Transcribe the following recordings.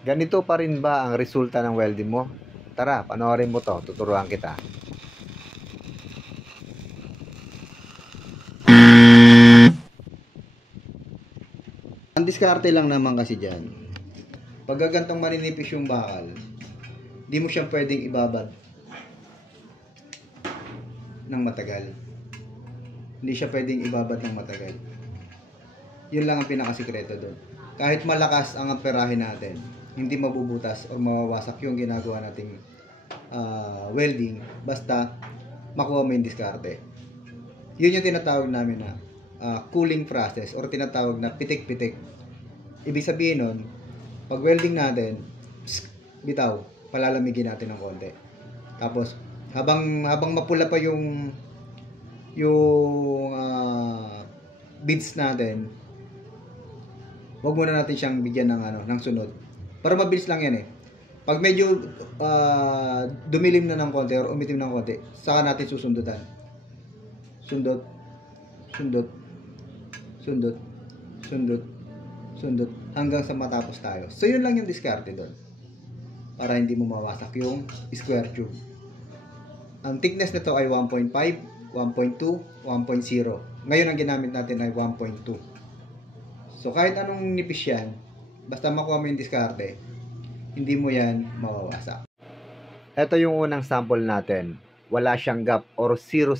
Ganito pa rin ba ang resulta ng welding mo? Tara, panoorin mo to, tuturuan kita. Ang diskarte lang naman kasi dyan, pag gagantong maninipis yung bakal, di mo siya pwedeng ibabad ng matagal. Hindi siya pwedeng ibabad ng matagal. Yun lang ang pinakasikreto doon. Kahit malakas ang amperahe natin, hindi mabubutas o mawawasak yung ginagawa nating welding basta makuha mo yung diskarte. Yun yung tinatawag namin na cooling process or tinatawag na pitik-pitik. Ibig sabihin nun, pag welding natin, bitaw, palalamigin natin ng konti. Tapos, habang mapula pa yung beads natin, wag muna natin siyang bigyan ng sunod. Para mabilis lang yan eh. Pag medyo dumilim na ng konti or umitim ng konti, saka natin susundutan. Sundot, sundot, sundot, sundot, sundot, hanggang sa matapos tayo. So, yun lang yung diskarte doon. Para hindi mo mawasak yung square tube. Ang thickness nito ay 1.5, 1.2, 1.0. Ngayon ang ginamit natin ay 1.2. So kahit anong nipis yan, basta makuha mo yung diskarte, hindi mo yan mawawasak. Ito yung unang sample natin. Wala siyang gap or 0-0.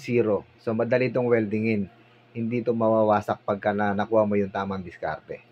So madali itong weldingin. Hindi ito mawawasak pagka nakuha mo yung tamang diskarte.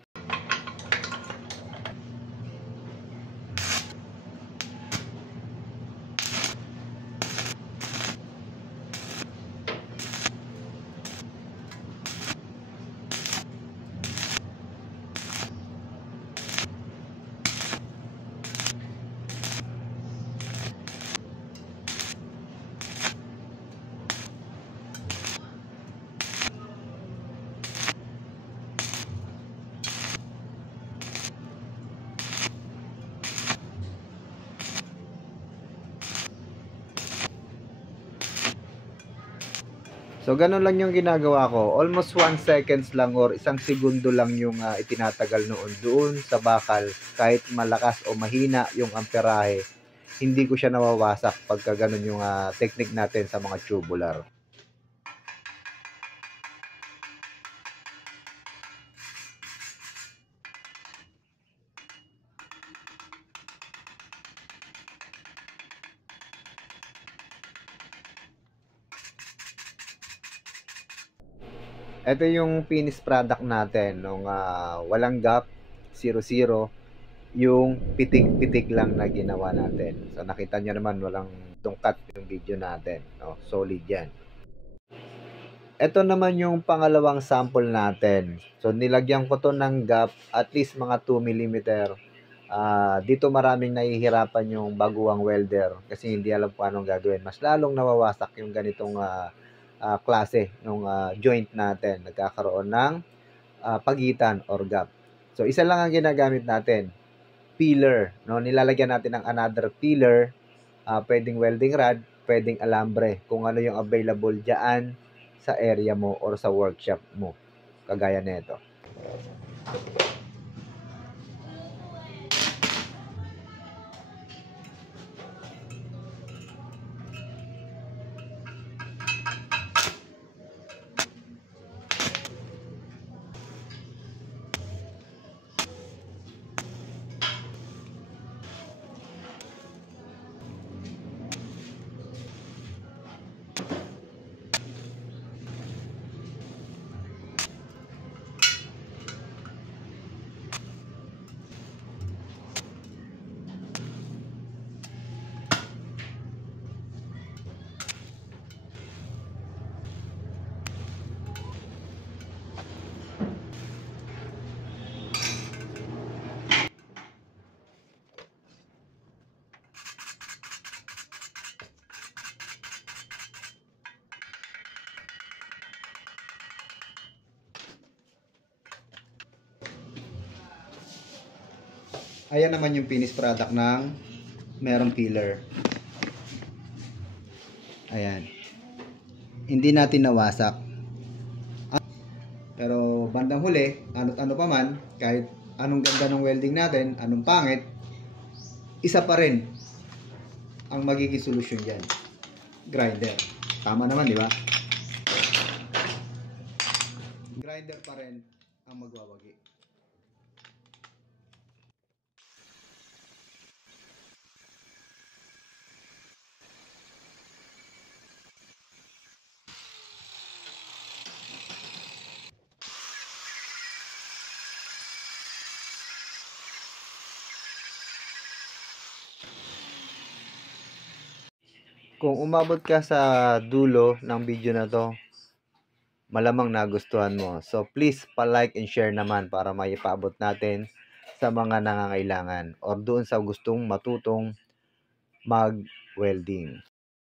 So, ganun lang yung ginagawa ko. Almost 1 seconds lang or 1 segundo lang yung itinatagal noon doon sa bakal. Kahit malakas o mahina yung amperahe, hindi ko siya nawawasak pagka ganun yung technique natin sa mga tubular. Ito yung finished product natin nung walang gap, 0-0, yung pitik-pitik lang na ginawa natin. So nakita nyo naman walang tungkat yung video natin, no? Solid yan. Ito naman yung pangalawang sample natin. So nilagyan ko to ng gap at least mga 2 mm. Dito maraming nahihirapan yung baguang welder kasi hindi alam kung anong gagawin. Mas lalong nawawasak yung ganitong klase ng joint natin. Nagkakaroon ng pagitan or gap. So isa lang ang ginagamit natin, pillar, no? Nilalagyan natin ng another pillar, pwedeng welding rod, pwedeng alambre, kung ano yung available diyan sa area mo or sa workshop mo. Kagaya nito. Ayan naman yung finished product ng merong pillar. Ayan. Hindi natin nawasak. Pero bandang huli, ano't ano pa man, kahit anong ganda ng welding natin, anong pangit, isa pa rin ang magiging solusyon dyan. Grinder. Tama naman, di ba? Grinder pa rin ang magwawagi. Kung umabot ka sa dulo ng video na to, malamang nagustuhan mo. So please pa-like and share naman para maipaabot natin sa mga nangangailangan or doon sa gustong matutong mag-welding.